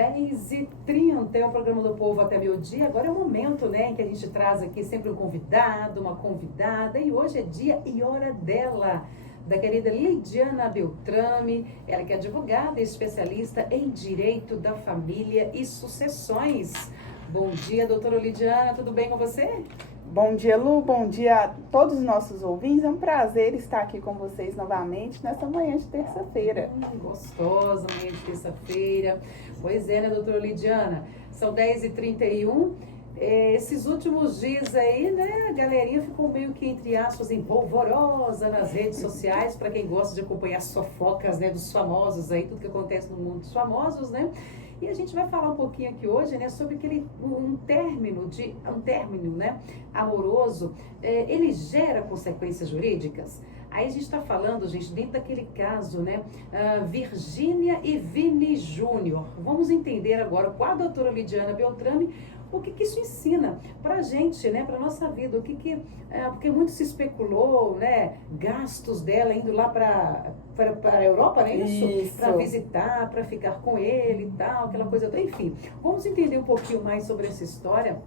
10h30 é o programa do Povo até meio-dia. Agora é o momento, né, em que a gente traz aqui sempre um convidado, uma convidada. E hoje é dia e hora dela, da querida Lidiana Beltrame. Ela que é advogada e especialista em Direito da Família e Sucessões. Bom dia, doutora Lidiana, tudo bem com você? Bom dia, Lu. Bom dia a todos os nossos ouvintes. É um prazer estar aqui com vocês novamente nessa manhã de terça-feira. Gostosa manhã de terça-feira. Pois é, né, doutora Lidiana? São 10h31. Esses últimos dias aí, né, a galerinha ficou meio que, entre aspas, empolvorosa nas redes sociais, para quem gosta de acompanhar as fofocas, né, dos famosos aí, tudo que acontece no mundo dos famosos, né? E a gente vai falar um pouquinho aqui hoje, né, sobre um término, né, amoroso, ele gera consequências jurídicas? Aí a gente está falando, gente, dentro daquele caso, né, Virgínia e Vini Júnior. Vamos entender agora com a doutora Lidiana Beltrame o que isso ensina pra gente, né, pra nossa vida, porque muito se especulou, né, gastos dela indo lá para a Europa, não é isso? Para visitar, para ficar com ele e tal, aquela coisa toda. Enfim, vamos entender um pouquinho mais sobre essa história,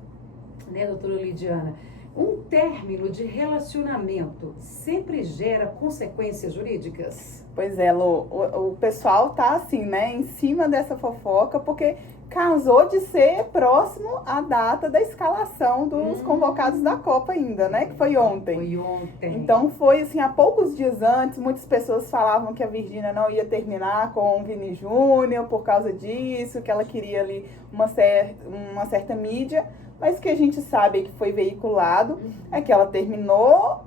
né, doutora Lidiana? Um término de relacionamento sempre gera consequências jurídicas? Pois é, Lu, o pessoal tá assim, né, em cima dessa fofoca, porque casou de ser próximo à data da escalação dos convocados da Copa ainda, né, que foi ontem. Foi ontem. Então foi assim, há poucos dias antes, muitas pessoas falavam que a Virgínia não ia terminar com o Vini Júnior por causa disso, que ela queria ali uma certa mídia, mas o que a gente sabe que foi veiculado é que ela terminou,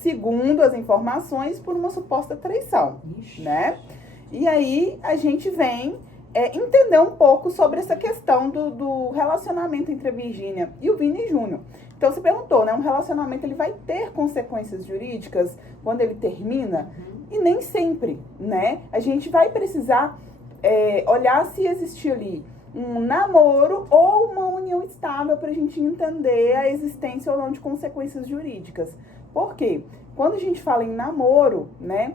segundo as informações, por uma suposta traição, né? E aí a gente vem entender um pouco sobre essa questão do relacionamento entre a Virgínia e o Vini Júnior. Então você perguntou, né? Um relacionamento ele vai ter consequências jurídicas quando ele termina? E nem sempre, né? A gente vai precisar olhar se existiu ali um namoro ou uma união estável para a gente entender a existência ou não de consequências jurídicas. Por quê? Quando a gente fala em namoro, né?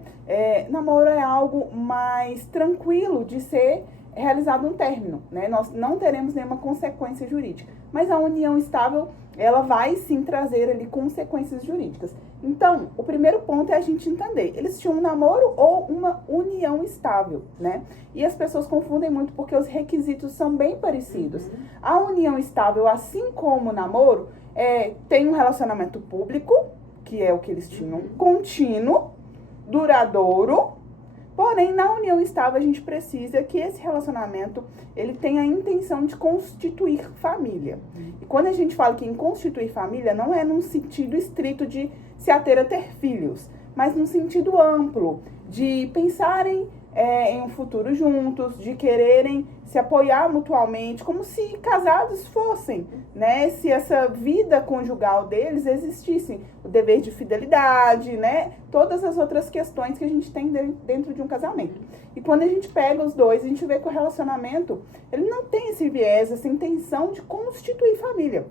Namoro é algo mais tranquilo de ser realizado um término, né? Nós não teremos nenhuma consequência jurídica. Mas a união estável, ela vai sim trazer ali consequências jurídicas. Então, o primeiro ponto é a gente entender, eles tinham um namoro ou uma união estável, né? E as pessoas confundem muito porque os requisitos são bem parecidos. A união estável, assim como o namoro, tem um relacionamento público, que é o que eles tinham, contínuo, duradouro. Porém, na união estável, a gente precisa que esse relacionamento ele tenha a intenção de constituir família. E quando a gente fala que em constituir família, não é num sentido estrito de se ater a ter filhos, mas num sentido amplo, de pensarem em um futuro juntos, de quererem se apoiar mutuamente, como se casados fossem, né? Se essa vida conjugal deles existisse, o dever de fidelidade, né? Todas as outras questões que a gente tem dentro de um casamento. E quando a gente pega os dois, a gente vê que o relacionamento, ele não tem esse viés, essa intenção de constituir família.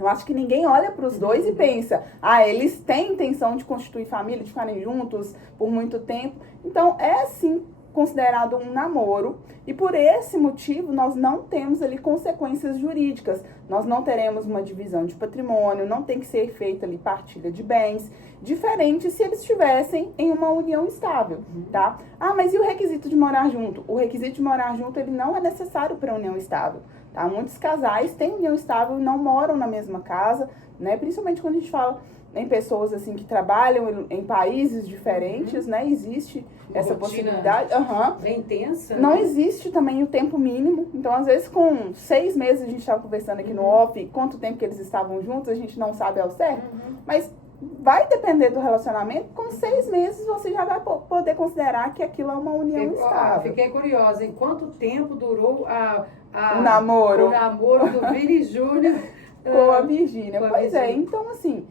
Eu acho que ninguém olha para os dois e pensa, eles têm intenção de constituir família, de ficarem juntos por muito tempo. Então, é sim considerado um namoro e por esse motivo nós não temos ali consequências jurídicas. Nós não teremos uma divisão de patrimônio, não tem que ser feita ali partilha de bens, diferente se eles estivessem em uma união estável, tá? Mas e o requisito de morar junto? O requisito de morar junto, ele não é necessário para a união estável, tá? Muitos casais têm união estável e não moram na mesma casa, né? Principalmente quando a gente fala em pessoas assim que trabalham em países diferentes, né? Existe essa possibilidade. Bem intensa. Não existe também o tempo mínimo. Então, às vezes, com 6 meses, a gente estava conversando aqui no off, quanto tempo que eles estavam juntos, a gente não sabe ao certo. Mas vai depender do relacionamento. Com 6 meses, você já vai poder considerar que aquilo é uma união estável. Fiquei curiosa. Em quanto tempo durou o namoro do Vini Júnior com a Virgínia? Pois é. Então, assim,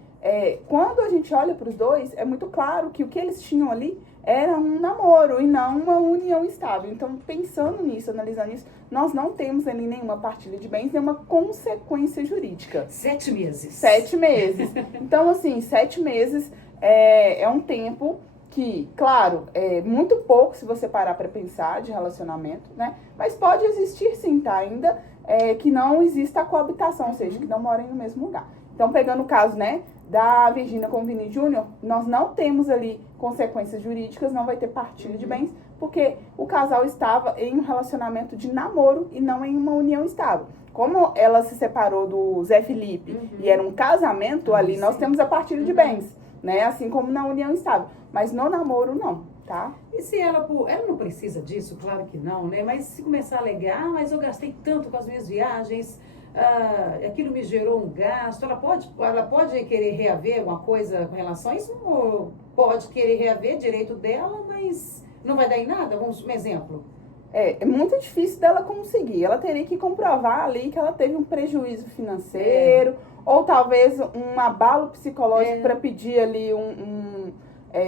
quando a gente olha para os dois, é muito claro que o que eles tinham ali era um namoro e não uma união estável. Então, pensando nisso, analisando isso, nós não temos ali nenhuma partilha de bens, nenhuma consequência jurídica. 7 meses. 7 meses. Então, assim, 7 meses é um tempo que, claro, é muito pouco se você parar para pensar de relacionamento, né? Mas pode existir sim, tá? Ainda que não exista a coabitação, ou seja, que não morem no mesmo lugar. Então, pegando o caso, né, da Virgínia com o Vini Júnior, nós não temos ali consequências jurídicas, não vai ter partilha de bens, porque o casal estava em um relacionamento de namoro e não em uma união estável. Como ela se separou do Zé Felipe e era um casamento ali, nós temos a partilha de bens, né? Assim como na união estável. Mas no namoro, não, tá? E se ela não precisa disso, claro que não, né? Mas se começar a alegar, mas eu gastei tanto com as minhas viagens, aquilo me gerou um gasto, ela pode querer reaver alguma coisa com relação a isso? Ou pode querer reaver direito dela, mas não vai dar em nada? Um exemplo. É muito difícil dela conseguir. Ela teria que comprovar ali que ela teve um prejuízo financeiro, ou talvez um abalo psicológico para pedir ali um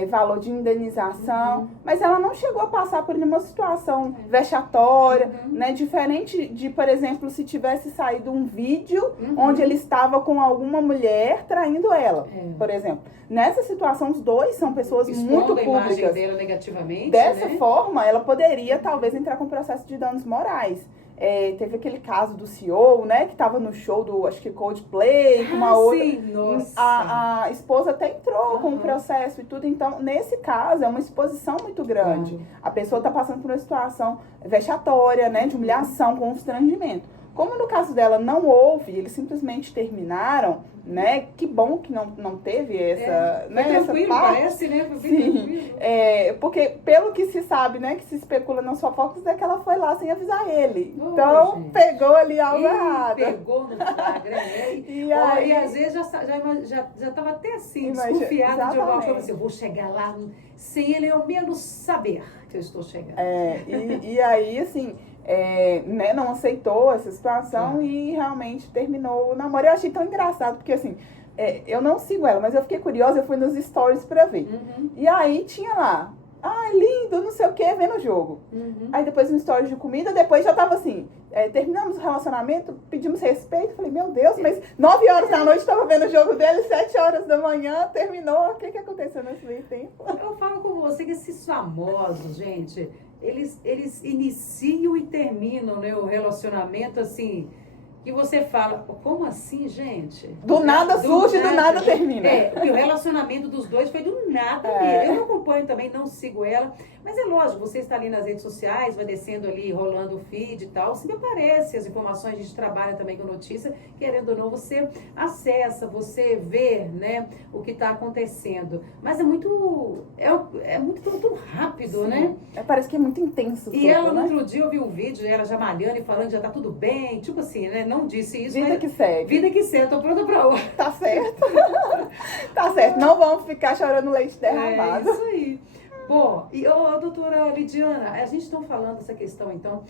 valor de indenização. Mas ela não chegou a passar por nenhuma situação vexatória, né? Diferente de, por exemplo, se tivesse saído um vídeo onde ele estava com alguma mulher traindo ela, por exemplo. Nessa situação, os dois são pessoas muito públicas. A imagem dela negativamente, dessa forma, ela poderia talvez entrar com processo de danos morais. Teve aquele caso do CEO, né, que estava no show do, acho que Coldplay, com uma outra. Sim, nossa. A esposa até entrou com o processo e tudo. Então, nesse caso, é uma exposição muito grande. A pessoa está passando por uma situação vexatória, né, de humilhação, constrangimento. Como no caso dela não houve, eles simplesmente terminaram, né? Que bom que não teve essa, né, essa parte. Parece, né? Foi bem tranquilo. Porque pelo que se sabe, né, que se especula nas fofocas, é que ela foi lá sem avisar ele. Então, gente, pegou ali algo errado. Pegou no flagra, né? E às vezes já estava até assim, desconfiada de alguma coisa. Assim, eu vou chegar lá sem ele ao menos saber que eu estou chegando. E aí, assim... né, não aceitou essa situação e realmente terminou o namoro. Eu achei tão engraçado, porque assim, eu não sigo ela, mas eu fiquei curiosa, eu fui nos stories pra ver. E aí tinha lá, lindo, não sei o que, vendo o jogo. Aí depois no stories de comida, depois já tava assim, terminamos o relacionamento, pedimos respeito, falei, meu Deus, mas 9 horas da noite tava vendo o jogo dele, 7 horas da manhã, terminou, o que aconteceu nesse meio tempo? Eu falo com você que esses famosos, gente, eles iniciam e terminam, né, o relacionamento assim, que você fala, como assim, gente? Do nada surge, do nada termina. Porque o relacionamento dos dois foi do nada mesmo. Eu não acompanho também, não sigo ela, mas é lógico, você está ali nas redes sociais, vai descendo ali, rolando o feed e tal, se me aparece as informações, a gente trabalha também com notícia, querendo ou não, você acessa, você vê, né, o que está acontecendo. Mas é muito tão rápido, sim, né? Parece que é muito intenso. E ela, no outro dia, eu vi um vídeo, ela já malhando e falando, já tá tudo bem, tipo assim, né? Não disse isso, vida mas... que segue. Vida que segue, tô pronta pra outra. Tá certo. Tá certo, não vamos ficar chorando leite derramado. É isso aí. Bom, e doutora Lidiana, a gente está falando dessa questão, então,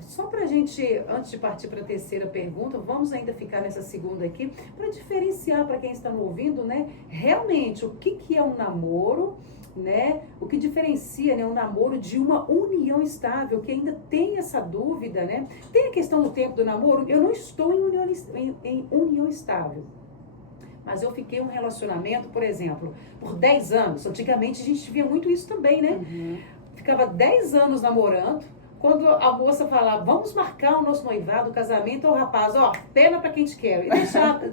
só pra gente, antes de partir para a terceira pergunta, vamos ainda ficar nessa segunda aqui, para diferenciar para quem está nos ouvindo, né, realmente, o que é um namoro, né, o que diferencia, né, um namoro de uma união estável, que ainda tem essa dúvida, né, tem a questão do tempo do namoro, eu não estou em união estável. Mas eu fiquei em um relacionamento, por exemplo, por 10 anos. Antigamente a gente via muito isso também, né? Ficava 10 anos namorando. Quando a moça falava, vamos marcar o nosso noivado, o casamento, o rapaz, pena pra quem te quer. E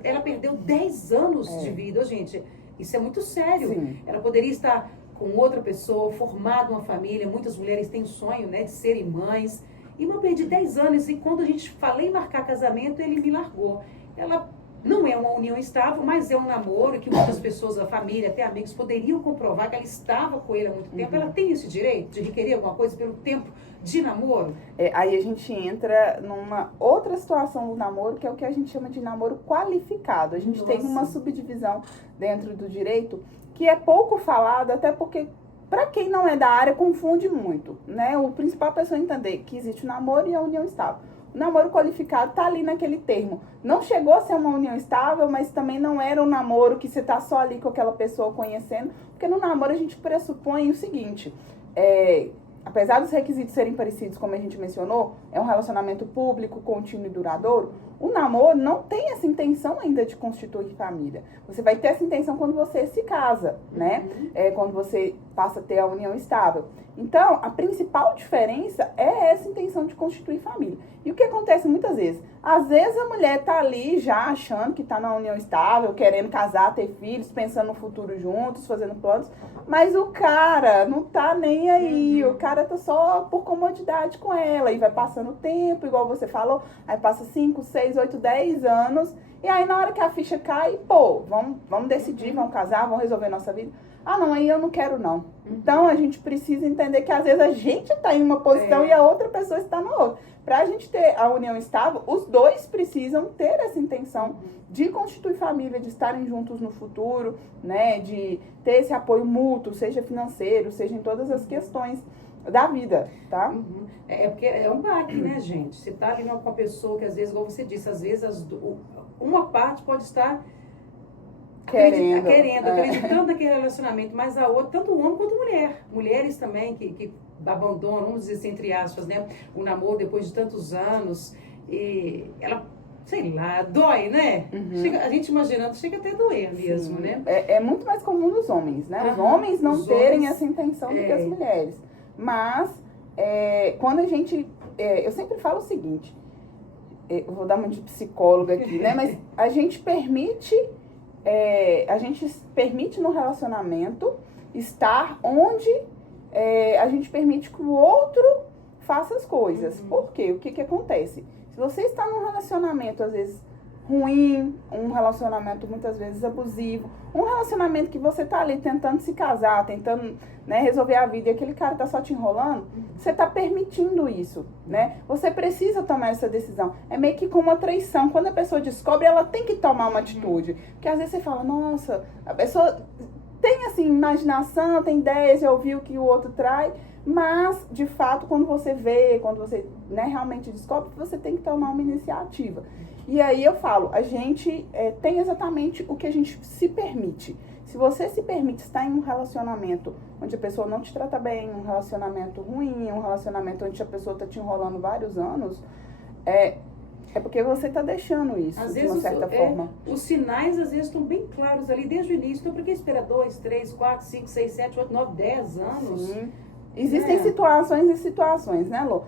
ela perdeu 10 anos de vida, gente. Isso é muito sério. Sim. Ela poderia estar com outra pessoa, formada uma família. Muitas mulheres têm o sonho, né, de serem mães. E eu perdi 10 anos. E quando a gente falei marcar casamento, ele me largou. Ela... Não é uma união estável, mas é um namoro que muitas pessoas, a família, até amigos, poderiam comprovar que ela estava com ele há muito tempo. Ela tem esse direito de requerer alguma coisa pelo tempo de namoro? Aí a gente entra numa outra situação do namoro, que é o que a gente chama de namoro qualificado. A gente tem uma subdivisão dentro do direito que é pouco falado, até porque, para quem não é da área, confunde muito, né? O principal é a pessoa entender que existe o namoro e a união estável. O namoro qualificado está ali naquele termo. Não chegou a ser uma união estável, mas também não era um namoro que você está só ali com aquela pessoa conhecendo. Porque no namoro a gente pressupõe o seguinte, apesar dos requisitos serem parecidos, como a gente mencionou, é um relacionamento público, contínuo e duradouro, o namoro não tem essa intenção ainda de constituir família. Você vai ter essa intenção quando você se casa, né? Quando você passa a ter a união estável. Então, a principal diferença é essa intenção de constituir família. E o que acontece muitas vezes? Às vezes a mulher tá ali já achando que tá na união estável, querendo casar, ter filhos, pensando no futuro juntos, fazendo planos, mas o cara não tá nem aí, o cara tá só por comodidade com ela, e vai passando o tempo, igual você falou, aí passa 5, 6, 8, 10 anos, e aí na hora que a ficha cai, pô, vamos decidir, vamos casar, vamos resolver nossa vida. Ah, não, aí eu não quero não. Então a gente precisa entender que às vezes a gente está em uma posição e a outra pessoa está na outra. Para a gente ter a união estável, os dois precisam ter essa intenção de constituir família, de estarem juntos no futuro, né? De ter esse apoio mútuo, seja financeiro, seja em todas as questões da vida, tá? É porque é um baque, né, gente? Você tá ali com uma pessoa que às vezes, igual você disse, às vezes uma parte pode estar acreditando naquele relacionamento, mas a outra, tanto homem quanto mulher. Mulheres também que abandonam, vamos dizer assim, entre aspas, né? O namoro depois de tantos anos. E ela, sei lá, dói, né? A gente imaginando, chega até a doer mesmo, né? É muito mais comum nos homens, né? Os homens não terem essa intenção do que as mulheres. Mas, quando a gente... eu sempre falo o seguinte, eu vou dar uma de psicóloga aqui, né? Mas a gente permite no relacionamento estar onde a gente permite que o outro faça as coisas. Por quê? O que acontece? Se você está num relacionamento, às vezes, ruim, um relacionamento muitas vezes abusivo, um relacionamento que você tá ali tentando se casar, tentando, né, resolver a vida e aquele cara tá só te enrolando, você tá permitindo isso, né? Você precisa tomar essa decisão. É meio que como uma traição. Quando a pessoa descobre, ela tem que tomar uma atitude. Porque às vezes você fala, nossa, a pessoa tem assim, imaginação, tem ideias, já ouviu que o outro trai, mas, de fato, quando você vê, quando você, né, realmente descobre, você tem que tomar uma iniciativa. E aí eu falo, a gente tem exatamente o que a gente se permite. Se você se permite estar em um relacionamento onde a pessoa não te trata bem, um relacionamento ruim, um relacionamento onde a pessoa está te enrolando vários anos, é porque você está deixando isso, às de uma certa forma. Os sinais, às vezes, estão bem claros ali desde o início. Então, por que esperar 2, 3, 4, 5, 6, 7, 8, 9, 10 anos? Sim. Existem situações e situações, né, Lô?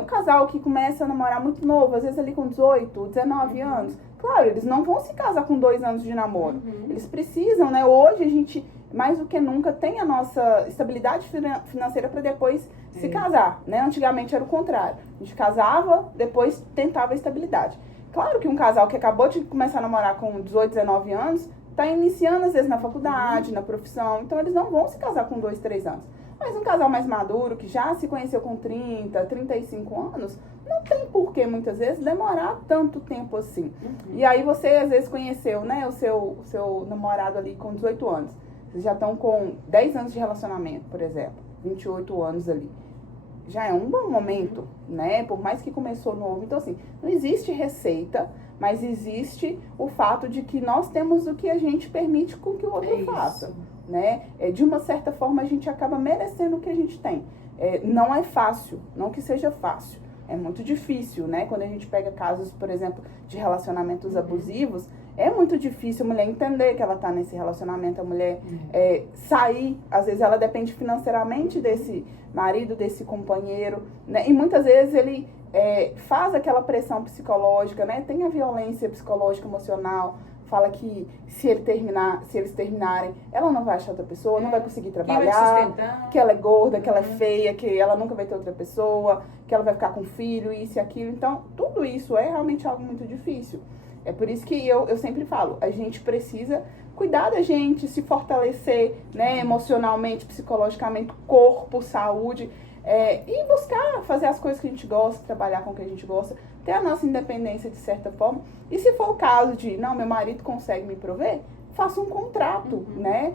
O casal que começa a namorar muito novo, às vezes ali com 18, 19 anos. Claro, eles não vão se casar com 2 anos de namoro. Eles precisam, né? Hoje a gente, mais do que nunca, tem a nossa estabilidade financeira para depois se casar, né? Antigamente era o contrário. A gente casava, depois tentava a estabilidade. Claro que um casal que acabou de começar a namorar com 18, 19 anos, tá iniciando às vezes na faculdade, na profissão. Então eles não vão se casar com 2, 3 anos. Mas um casal mais maduro, que já se conheceu com 30, 35 anos, não tem por que, muitas vezes, demorar tanto tempo assim. E aí você, às vezes, conheceu, né, o seu namorado ali com 18 anos. Vocês já estão com 10 anos de relacionamento, por exemplo, 28 anos ali. Já é um bom momento, né? Por mais que começou novo. Então, assim, não existe receita, mas existe o fato de que nós temos o que a gente permite com que o outro faça. Né? De uma certa forma, a gente acaba merecendo o que a gente tem. Não é fácil, não que seja fácil. É muito difícil, né? Quando a gente pega casos, por exemplo, de relacionamentos abusivos, é muito difícil a mulher entender que ela está nesse relacionamento, a mulher sair. Às vezes ela depende financeiramente desse marido, desse companheiro, né? E muitas vezes ele faz aquela pressão psicológica, né? Tem a violência psicológica, emocional. Fala que se eles terminarem, ela não vai achar outra pessoa, não vai conseguir trabalhar, que ela é gorda, que ela é feia, que ela nunca vai ter outra pessoa, que ela vai ficar com filho, isso e aquilo. Então, tudo isso é realmente algo muito difícil. É por isso que eu sempre falo, a gente precisa cuidar da gente, se fortalecer, né, emocionalmente, psicologicamente, corpo, saúde, e buscar fazer as coisas que a gente gosta, trabalhar com o que a gente gosta, ter a nossa independência de certa forma. E se for o caso de, não, meu marido consegue me prover, faça um contrato, né?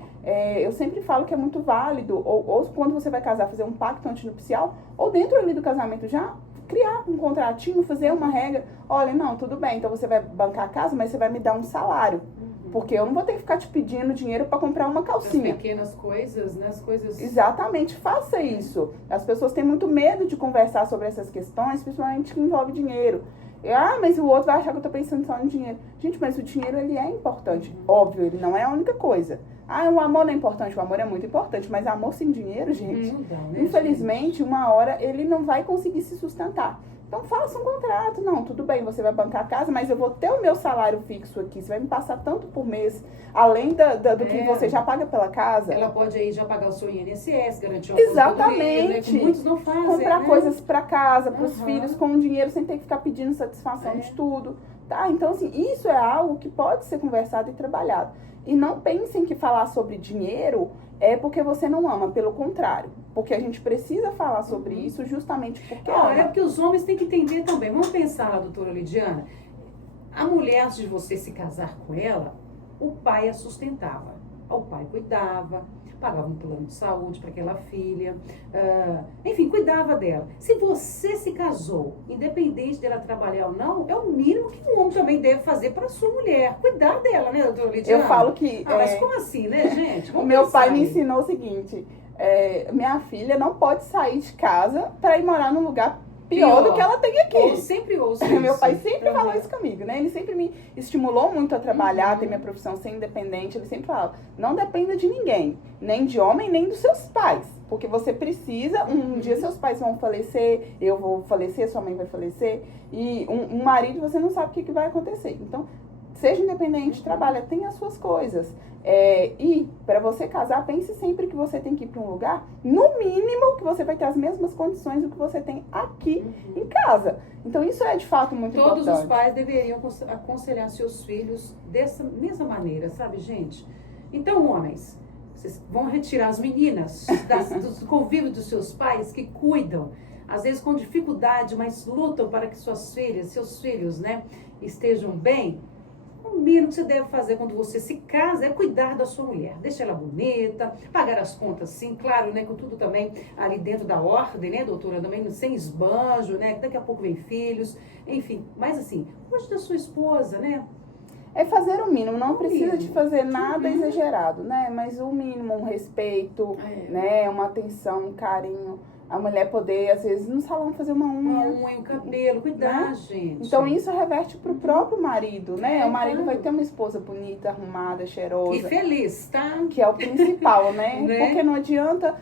Eu sempre falo que é muito válido, ou quando você vai casar, fazer um pacto antinupcial, ou dentro ali do casamento já criar um contratinho, fazer uma regra. Olha, não, tudo bem, então você vai bancar a casa, mas você vai me dar um salário. Porque eu não vou ter que ficar te pedindo dinheiro para comprar uma calcinha. As pequenas coisas, né? As coisas... Exatamente, faça isso. As pessoas têm muito medo de conversar sobre essas questões, principalmente que envolve dinheiro. Mas o outro vai achar que eu tô pensando só no dinheiro. Gente, mas o dinheiro, ele é importante. Óbvio, ele não é a única coisa. O amor não é importante, o amor é muito importante, mas amor sem dinheiro, gente, Não dá, né, infelizmente, gente? uma hora ele não vai conseguir se sustentar. Então faça um contrato. Não, tudo bem, você vai bancar a casa, mas eu vou ter o meu salário fixo aqui. Você vai me passar tanto por mês, além do que você já paga pela casa. Ela pode aí já pagar o seu INSS, garantir uma Exatamente. Né? Que muitos não fazem, comprar né? coisas para casa, para os filhos, com dinheiro, sem ter que ficar pedindo satisfação de tudo. Tá? Então, assim, isso é algo que pode ser conversado e trabalhado. E não pensem que falar sobre dinheiro é porque você não ama, pelo contrário. Porque a gente precisa falar sobre isso justamente porque ama. É porque os homens têm que entender também. Vamos pensar, doutora Lidiana, a mulher, antes de você se casar com ela, o pai a sustentava. O pai cuidava, pagava um plano de saúde para aquela filha, enfim, cuidava dela. Se você se casou, independente dela trabalhar ou não, é o mínimo que um homem também deve fazer para sua mulher, cuidar dela, né, doutora Lidiana? Eu falo que... mas como assim, né, gente? O meu pai me ensinou o seguinte, minha filha não pode sair de casa para ir morar num lugar pior do que ela tem aqui. Eu sempre ouço isso. Meu pai sempre falou isso comigo, né? Ele sempre me estimulou muito a trabalhar, ter minha profissão, ser independente. Ele sempre falava, não dependa de ninguém, nem de homem, nem dos seus pais. Porque você precisa, um dia seus pais vão falecer, eu vou falecer, sua mãe vai falecer. E um marido, você não sabe o que vai acontecer. Então, seja independente, trabalha, tenha as suas coisas. E para você casar, pense sempre que você tem que ir para um lugar, no mínimo, que você vai ter as mesmas condições do que você tem aqui em casa. Então isso é de fato muito importante. Todos os pais deveriam aconselhar seus filhos dessa mesma maneira, sabe, gente? Então, homens, vocês vão retirar as meninas do convívio dos seus pais que cuidam, às vezes com dificuldade, mas lutam para que suas filhas, seus filhos, né, estejam bem. O mínimo que você deve fazer quando você se casa é cuidar da sua mulher. Deixar ela bonita, pagar as contas sim, claro, né? Com tudo também ali dentro da ordem, né, doutora? Também sem esbanjo, né? Daqui a pouco vem filhos, enfim. Mas assim, cuide da sua esposa, né? É fazer o mínimo, não precisa de fazer nada exagerado, né? Mas o mínimo, um respeito, né? Uma atenção, um carinho. A mulher poder, às vezes, no salão fazer uma unha. Uma unha, o cabelo, cuidar, né? gente. Então isso reverte pro próprio marido, né? O marido vai ter uma esposa bonita, arrumada, cheirosa. E feliz, tá? Que é o principal, né? Porque não adianta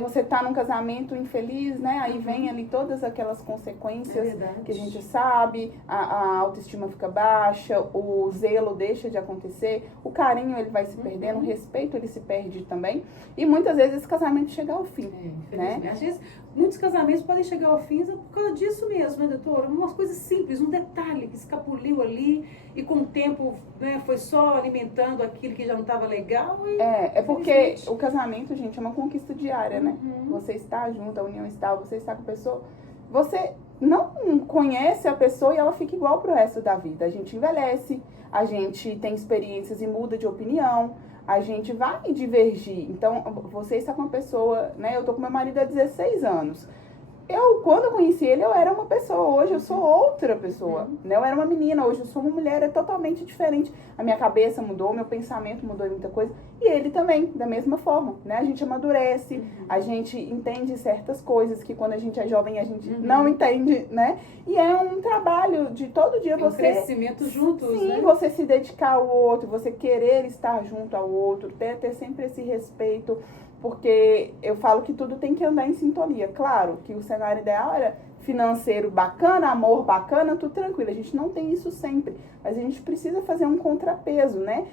você estar num casamento infeliz, né? Aí vem ali todas aquelas consequências que a gente sabe, a autoestima fica baixa, o zelo deixa de acontecer, o carinho ele vai se perdendo, o respeito ele se perde também. E muitas vezes esse casamento chega ao fim, né? Às vezes, muitos casamentos podem chegar ao fim por causa disso mesmo, né, doutora? Umas coisas simples, um detalhe que escapuliu ali e com o tempo, né, foi só alimentando aquilo que já não estava legal. É porque o casamento, gente, é uma conquista diária, né? Você está junto, a união está, você está com a pessoa, você não conhece a pessoa e ela fica igual pro resto da vida. A gente envelhece, a gente tem experiências e muda de opinião, a gente vai divergir. Então, você está com uma pessoa, né? Eu tô com meu marido há 16 anos. Quando eu conheci ele, eu era uma pessoa. Hoje eu sou outra pessoa. Né? Eu era uma menina, hoje eu sou uma mulher. É totalmente diferente. A minha cabeça mudou, meu pensamento mudou em muita coisa. E ele também, da mesma forma. Né? A gente amadurece, a gente entende certas coisas que quando a gente é jovem a gente não entende, né? E é um trabalho de todo dia você... um crescimento juntos, sim, né? Você se dedicar ao outro, você querer estar junto ao outro, ter sempre esse respeito. Porque eu falo que tudo tem que andar em sintonia. Claro que o cenário ideal era financeiro bacana, amor bacana, tudo tranquilo. A gente não tem isso sempre. Mas a gente precisa fazer um contrapeso, né?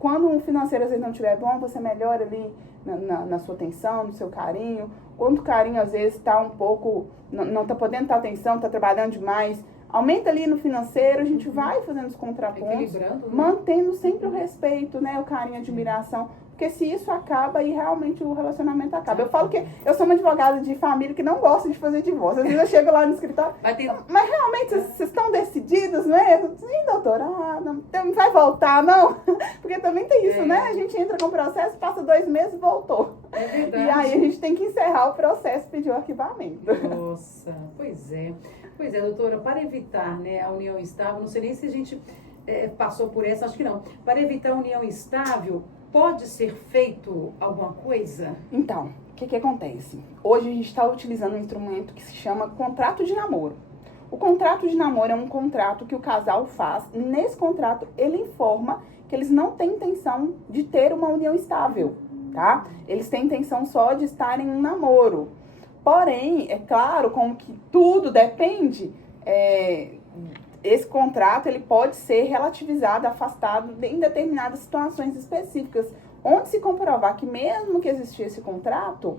Quando um financeiro às vezes não estiver bom, você melhora ali na sua atenção, no seu carinho. Quando o carinho às vezes está um pouco, não está podendo dar atenção, está trabalhando demais, aumenta ali no financeiro, a gente vai fazendo os contrapontos, mantendo sempre o respeito, né? O carinho, a admiração. Porque se isso acaba, aí realmente o relacionamento acaba. Eu falo que eu sou uma advogada de família que não gosta de fazer divórcio. Às vezes eu chego lá no escritório, mas realmente vocês estão decididos, né? Sim, doutora, não vai voltar, não? Porque também tem isso, né? A gente entra com o processo, passa 2 meses, voltou. É verdade. E aí a gente tem que encerrar o processo e pedir o arquivamento. Nossa, pois é. Pois é, doutora, para evitar, né, a união estável, não sei nem se a gente passou por essa, acho que não. Para evitar união estável, pode ser feito alguma coisa? Então, o que acontece? Hoje a gente está utilizando um instrumento que se chama contrato de namoro. O contrato de namoro é um contrato que o casal faz. Nesse contrato, ele informa que eles não têm intenção de ter uma união estável, tá? Eles têm intenção só de estar em um namoro. Porém, é claro, como que tudo depende, esse contrato ele pode ser relativizado, afastado em determinadas situações específicas, onde se comprovar que mesmo que existisse esse contrato,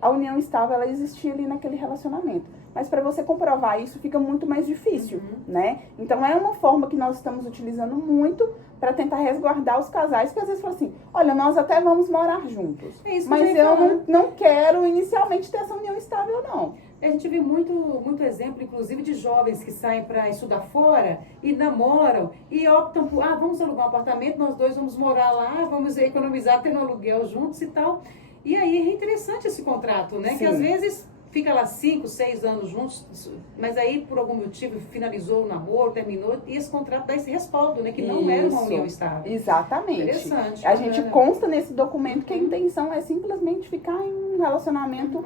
a união estável ela existia ali naquele relacionamento. Mas para você comprovar isso fica muito mais difícil, né? Então é uma forma que nós estamos utilizando muito para tentar resguardar os casais, que às vezes falam assim, olha, nós até vamos morar juntos, mas eu não quero inicialmente ter essa união estável, não. A gente vê muito exemplo, inclusive, de jovens que saem para estudar fora e namoram e optam por, vamos alugar um apartamento, nós dois vamos morar lá, vamos economizar tendo aluguel juntos e tal. E aí é interessante esse contrato, né? Sim. Que às vezes fica lá 5, 6 anos juntos, mas aí por algum motivo finalizou o namoro, terminou, e esse contrato dá esse respaldo, né? Que não era uma união estável. Exatamente. Interessante. A gente consta nesse documento que a intenção é simplesmente ficar em um relacionamento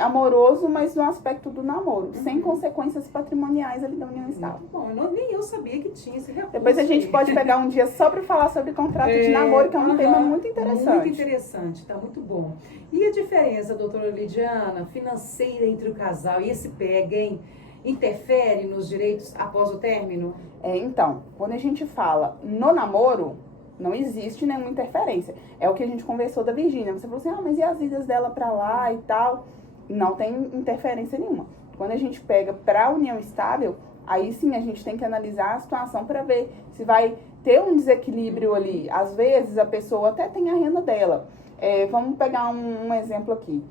amoroso, mas no aspecto do namoro, sem consequências patrimoniais ali da união estável. Bom, nem eu sabia que tinha esse recurso. Depois a gente pode pegar um dia só para falar sobre contrato de namoro, que é um tema muito interessante. Muito interessante, tá muito bom. E a diferença, doutora Lidiana, financeira entre o casal e esse PEG, hein? Interfere nos direitos após o término? Então, quando a gente fala no namoro, não existe nenhuma interferência. É o que a gente conversou da Virgínia. Você falou assim, mas e as idas dela pra lá e tal? Não tem interferência nenhuma. Quando a gente pega pra união estável, aí sim a gente tem que analisar a situação para ver se vai ter um desequilíbrio ali. Às vezes a pessoa até tem a renda dela. Vamos pegar um exemplo aqui.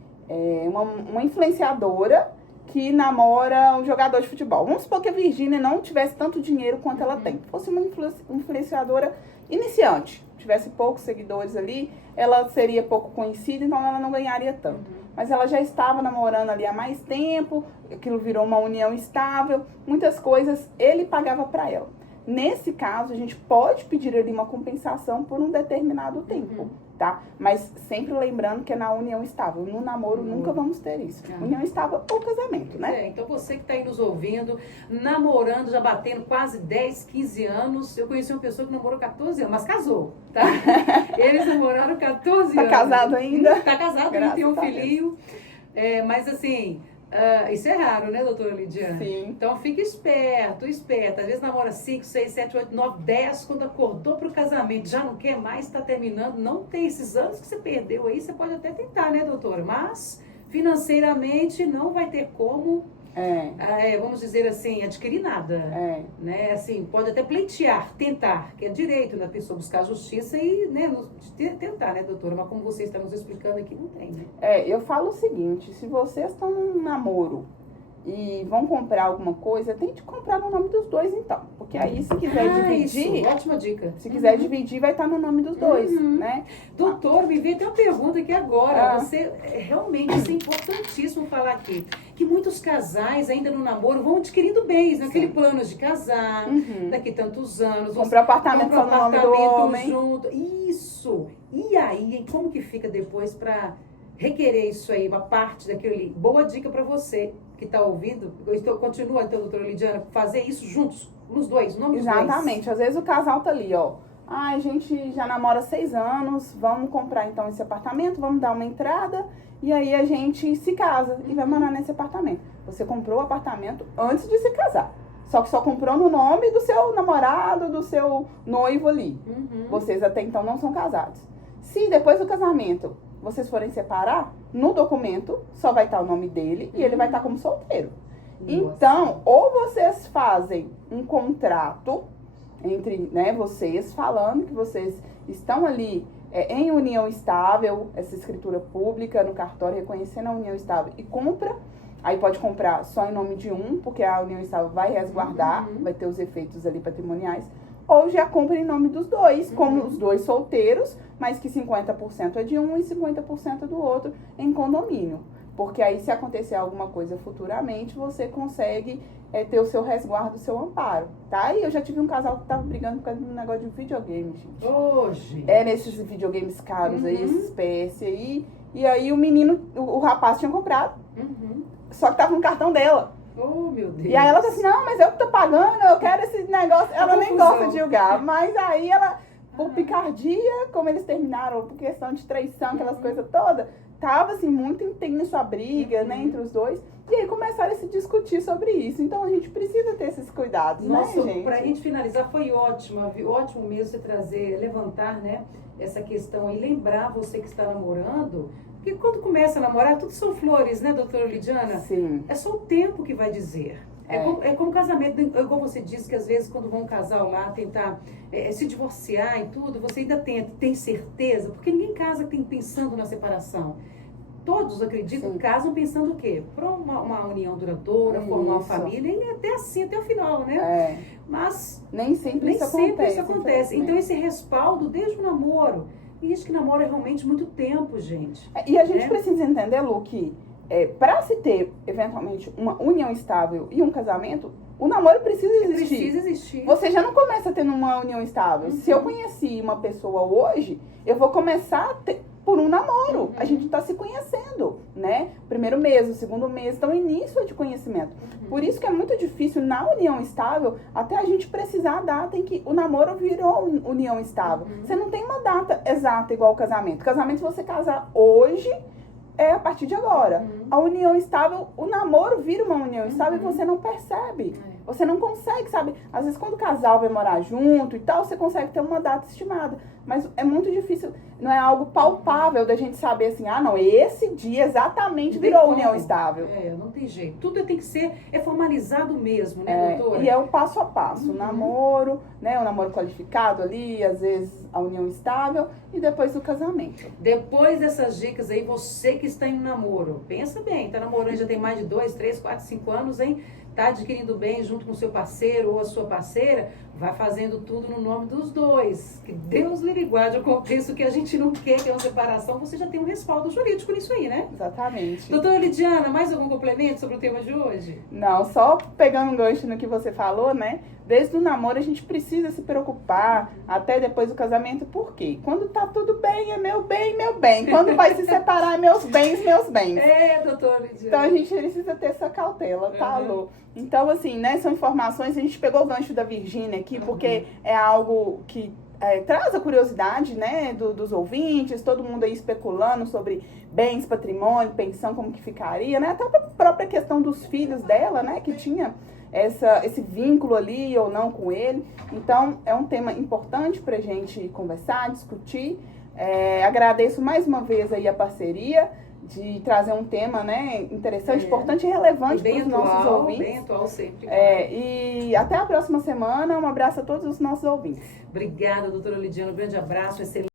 Uma influenciadora que namora um jogador de futebol. Vamos supor que a Virgínia não tivesse tanto dinheiro quanto ela tem. Fosse uma influenciadora iniciante, tivesse poucos seguidores ali, ela seria pouco conhecida, então ela não ganharia tanto. Mas ela já estava namorando ali há mais tempo, aquilo virou uma união estável, muitas coisas ele pagava para ela. Nesse caso, a gente pode pedir ali uma compensação por um determinado tempo, tá? Mas sempre lembrando que é na união estável. No namoro nunca vamos ter isso. União estável ou casamento, né? Então você que está aí nos ouvindo, namorando, já batendo quase 10, 15 anos. Eu conheci uma pessoa que namorou 14 anos, mas casou, tá? Eles namoraram 14 anos. Tá casado ainda? Tá casado, ele tem um filhinho. Mas assim... isso é raro, né, doutora Lidiana? Sim. Então fica esperto. Às vezes namora 5, 6, 7, 8, 9, 10, quando acordou pro casamento, já não quer mais, está terminando, não tem esses anos que você perdeu aí, você pode até tentar, né, doutora? Mas financeiramente não vai ter como, vamos dizer assim, adquirir nada. Né? Assim, pode até pleitear, tentar, que é direito da pessoa buscar justiça e, né, tentar, né, doutora? Mas como você está nos explicando aqui, não tem, né? Eu falo o seguinte, se vocês estão num namoro e vão comprar alguma coisa, tente comprar no nome dos dois, então. Porque aí, se quiser dividir... Isso, ótima dica. Se quiser dividir, vai estar no nome dos dois, né? Doutor, me veio até uma pergunta aqui agora. Realmente, isso é importantíssimo falar aqui. Que muitos casais, ainda no namoro, vão adquirindo bens, naquele plano de casar, daqui tantos anos. Comprar apartamento só no nome do homem. Junto. Isso. E aí, como que fica depois para requerer isso aí, uma parte daquele... Boa dica para você que está ouvindo. Continua, então, doutora Lidiana, fazer isso juntos, nos dois, no nome dos dois. Exatamente. Às vezes o casal tá ali, ó. A gente já namora 6 anos, vamos comprar então esse apartamento, vamos dar uma entrada e aí a gente se casa e vai morar nesse apartamento. Você comprou o apartamento antes de se casar. Só que só comprou no nome do seu namorado, do seu noivo ali. Vocês até então não são casados. Se depois do casamento vocês forem separar, no documento só vai estar o nome dele e ele vai estar como solteiro. Então, ou vocês fazem um contrato entre, né, vocês, falando que vocês estão ali em união estável, essa escritura pública no cartório, reconhecendo a união estável, e compra. Aí pode comprar só em nome de um, porque a união estável vai resguardar, vai ter os efeitos ali patrimoniais. Ou já compra em nome dos dois, como os dois solteiros, mas que 50% é de um e 50% é do outro em condomínio. Porque aí, se acontecer alguma coisa futuramente, você consegue ter o seu resguardo, o seu amparo, tá? E eu já tive um casal que tava brigando por causa de um negócio de videogame, gente. Hoje. Nesses videogames caros aí, esses PS aí. E aí o menino, o rapaz tinha comprado, só que tava no cartão dela. Oh, meu Deus. E aí ela tá assim, não, mas eu que tô pagando, eu quero esse negócio. Ela nem gosta de jogar, mas aí ela, por picardia, como eles terminaram, por questão de traição, aquelas coisas todas, tava assim, muito intenso a briga, né, entre os dois. E aí começaram a se discutir sobre isso. Então a gente precisa ter esses cuidados, Nossa, né, gente? Pra gente finalizar, foi ótimo mesmo você trazer, levantar, né, essa questão e lembrar você que está namorando, porque quando começa a namorar, tudo são flores, né, doutora Lidiana? Sim. É só o tempo que vai dizer. É como casamento, igual você disse que às vezes quando vão um casal lá tentar se divorciar e tudo, você ainda tem certeza, porque ninguém casa pensando na separação. Todos, acredito, casam pensando o quê? Para uma união duradoura, formar uma família e até assim, até o final, né? Mas nem sempre isso acontece. Então esse respaldo desde o namoro, e isso que namoro é realmente muito tempo, gente. E a gente precisa entender, Lu, que para se ter, eventualmente, uma união estável e um casamento, o namoro precisa existir. Precisa existir. Você já não começa tendo uma união estável. Se eu conheci uma pessoa hoje, eu vou começar a ter por um namoro. A gente está se conhecendo, né? Primeiro mês, o segundo mês, então início de conhecimento. Por isso que é muito difícil na união estável, até a gente precisar a data em que o namoro virou união estável. Você não tem uma data exata igual ao casamento. Casamento, se você casar hoje, é a partir de agora. A união estável, o namoro vira uma união estável e você não percebe. Você não consegue, sabe? Às vezes quando o casal vai morar junto e tal, você consegue ter uma data estimada. Mas é muito difícil, não é algo palpável da gente saber assim, ah não, esse dia exatamente virou união estável. Não tem jeito. Tudo tem que ser, formalizado mesmo, né, doutora? E é o passo a passo, o namoro, né, o namoro qualificado ali, às vezes a união estável e depois o casamento. Depois dessas dicas aí, você que está em um namoro, pensa bem, tá namorando já tem mais de 2, 3, 4, 5 anos, hein? Tá adquirindo bem junto com o seu parceiro ou a sua parceira, vai fazendo tudo no nome dos dois. Que Deus lhe guarde. Eu penso que a gente não quer uma separação, você já tem um respaldo jurídico nisso aí, né? Exatamente. Doutora Lidiana, mais algum complemento sobre o tema de hoje? Não, só pegando um gancho no que você falou, né? Desde o namoro a gente precisa se preocupar até depois do casamento, por quê? Quando tá tudo bem, é meu bem, meu bem. Quando vai se separar, é meus bens, meus bens. Doutora Lidiana. Então a gente precisa ter essa cautela, tá, Lu? Então, assim, né, são informações, a gente pegou o gancho da Virgínia aqui, porque é algo que traz a curiosidade, né, dos ouvintes, todo mundo aí especulando sobre bens, patrimônio, pensão, como que ficaria, né, até a própria questão dos filhos dela, né, que tinha esse vínculo ali ou não com ele. Então, é um tema importante pra gente conversar, discutir. Agradeço mais uma vez aí a parceria de trazer um tema, né, interessante, importante e relevante para os nossos ouvintes. Bem atual sempre. E até a próxima semana. Um abraço a todos os nossos ouvintes. Obrigada, doutora Lidiana. Um grande abraço. Excelente.